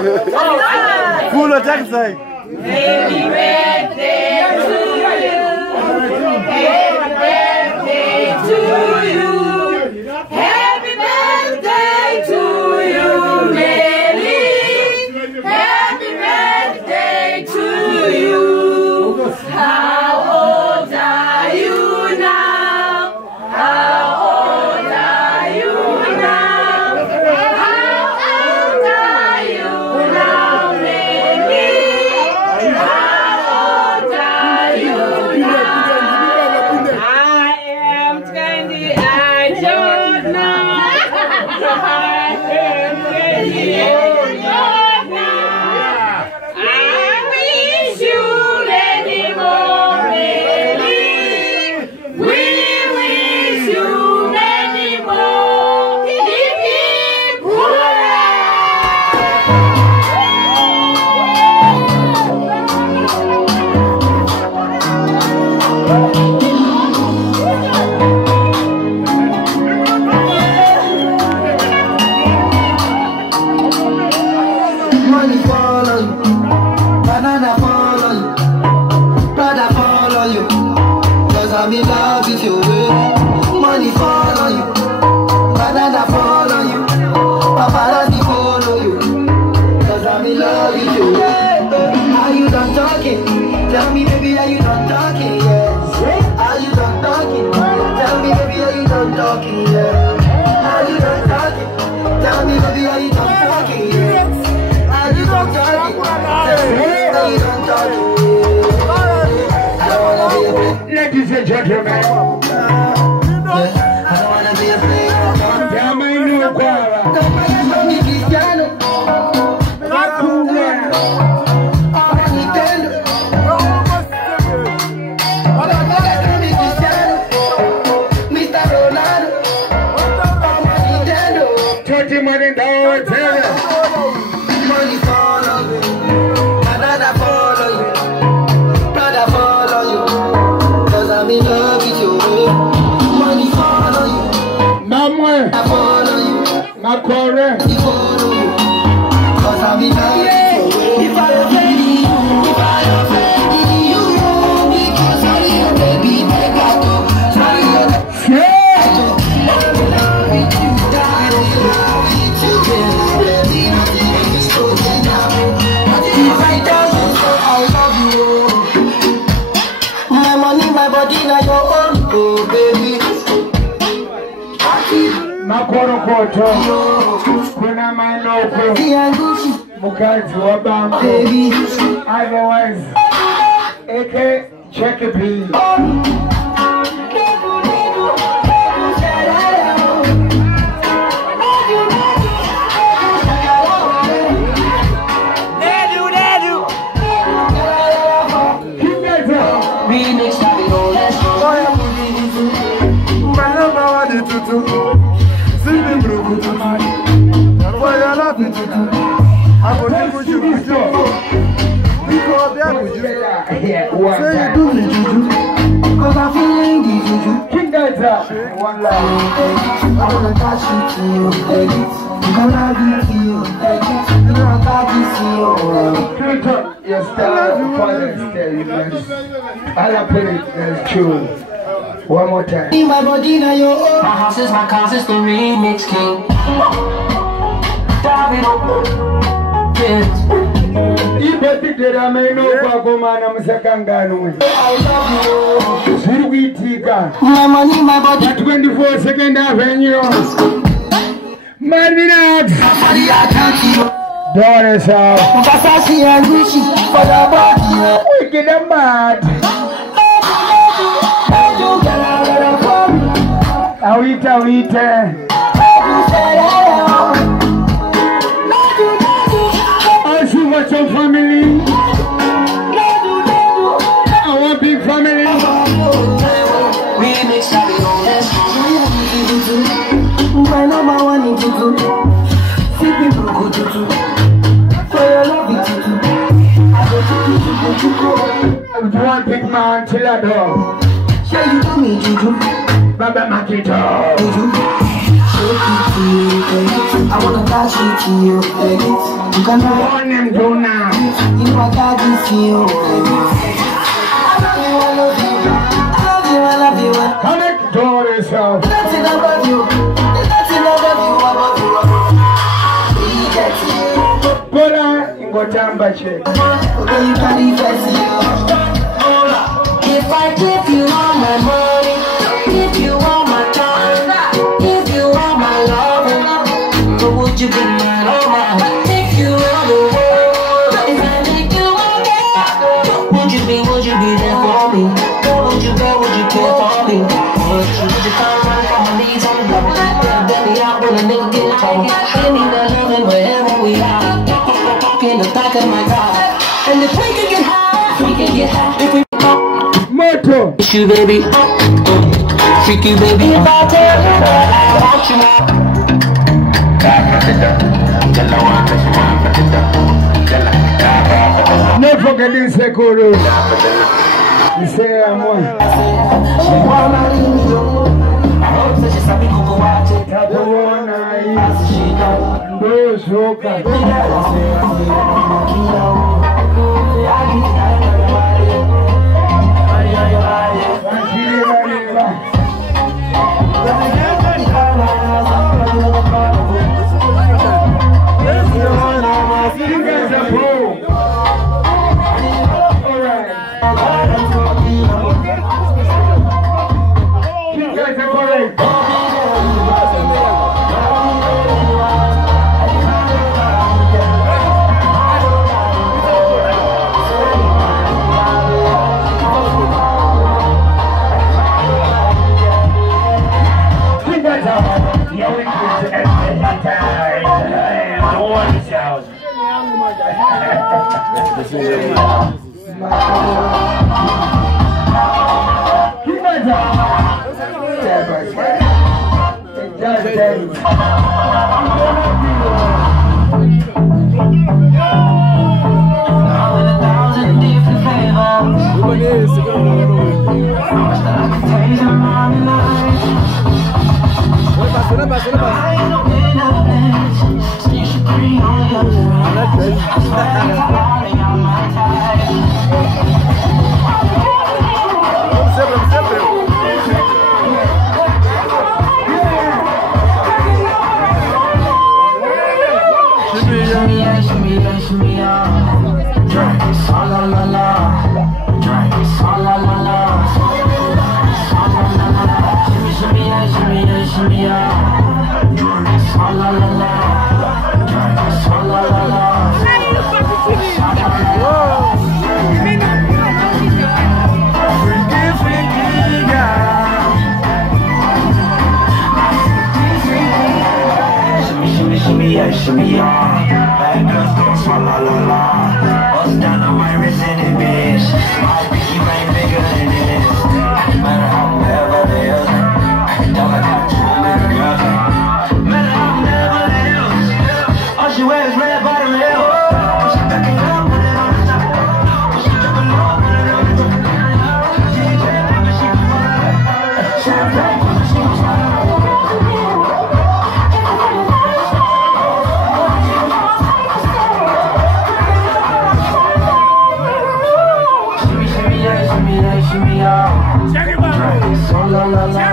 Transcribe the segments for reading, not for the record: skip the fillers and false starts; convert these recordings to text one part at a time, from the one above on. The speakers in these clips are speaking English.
Full of Texas. Happy birthday to you. Happy birthday to you. Happy birthday to you, Nelly. Happy birthday to you. How old are you now? How old are you now? How old are you now, Nelly? How old are you now? I am 20, I don't know. I am 20 years old now. I wish you many more, Nelly. We wish you many more. Hip, hip, Money fall on you, banana fall on you, brother fall on you, cause I'm in love with you. Money fall on you, banana fall on you, paparazzi follow you, cause I'm in love with you. Are you done talking? Tell me baby, are you done talking? Yes. Are you done talking? Tell me baby, are you done talking? Yeah. Are you done talking? Tell me baby, are you done talking? Yes. Are you done talking? Tell me, are you done talking? I don't wanna be a player. Ladies and gentlemen, I don't wanna be a player. tell me no guava. Come on, show me Cristiano. Nintendo. Show me Cristiano. Mr. Ronaldo. Nintendo. 20 money down, tell you. Money fall on you, banana fall on you, brother fall on you, cause I'm in love with you. Money fall on you, Mama, I fall on you, my correct. money fall on you, cause I'm in love with you. If I offend you, because I'm your baby, make I go. Sorry, my money, my body, now your own, oh baby. Makorokoto, kuna mainoko, mukazi wa banko. Baby, Otherwise, AK, check it please. remix, now we go, let's go. Say you do me juju, Cause I'm feeling the juju. King Gaza, one life. I'm gonna touch you to you, edit. I'm gonna give you, edit. I'm gonna touch you to you, Twitter, your style, father's I'll play it as true. One more time. in my body, now your own. My house is my cause, it's the remix king. Davido, yes. Ibetidera meno kwa goma na msakangano. I love you. Zirwitika. My money, my body. 24 second avenue. Maninax. Body, I can't see. Doris out. Versace and Gucci for the body. Wicked and bad. Awita. I see what's your family. I want big family. Remix, now we go, let's go. My number one in Juju. See people go Juju. For your love, it's Juju. I go Juju. One big man till I do. Shall you do me Juju? Baba Makito. Juju. So pretty, I wanna touch you to you, baby. You can on them do now. You know I got this to you, baby. I love you, I love you. I love you, I love you. Connect to yourself. Nothing about you. Nothing about you, about you. We get you. But you go down by check. Okay, you can invest you. If I give you all my money, if you all my time, if you all my love, would you be my lover? If you all the world, if I make you okay, would you be there for me? Would you care for me? Would you come run from my knees on the block? Baby, I wanna make it home. Give me the loving wherever we are. In the back of my car. And if we can get high, if we Moto. It's you, baby. Freaky, baby. If I tell you that I want you more. Never forget this Sekuru. You say I'm one. She wanna leave you. I hope that she's happy to go watch it. She don't. Those who can. Shimmy, bad girls don't swallow la la. Bust down on my wrist in it, bitch. My pinky ring bigger than this. Matter how Beverly Hills. Don't like how true matter how Beverly Hills. All she wears red bottom heel. She back it up, put it on the top. She drop it low, put it on the top. She drip, she can follow. She drip, she can follow. La la la.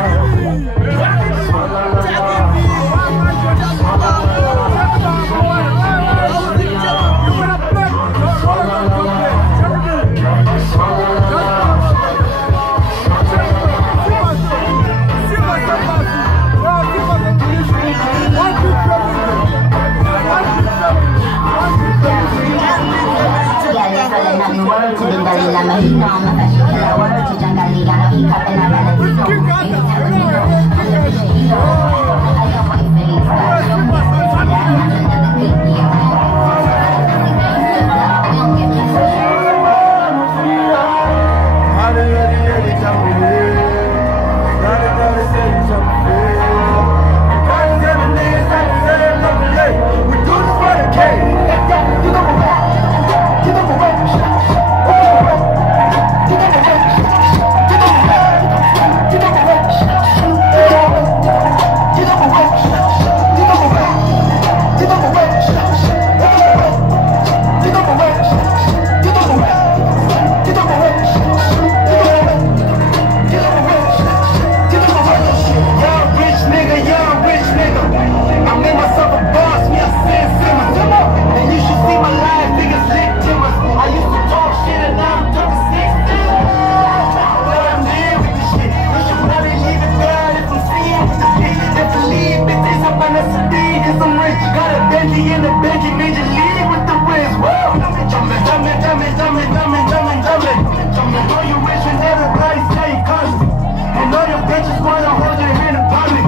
bitches wanna hold your hand in public.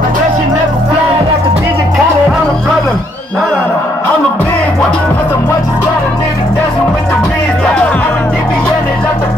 I guess you never fly like a DJ Khaled on the problem. No, I'm a big one. Plus I'm what just got a nigga dancing with the Riz. I'm a DBN, they left the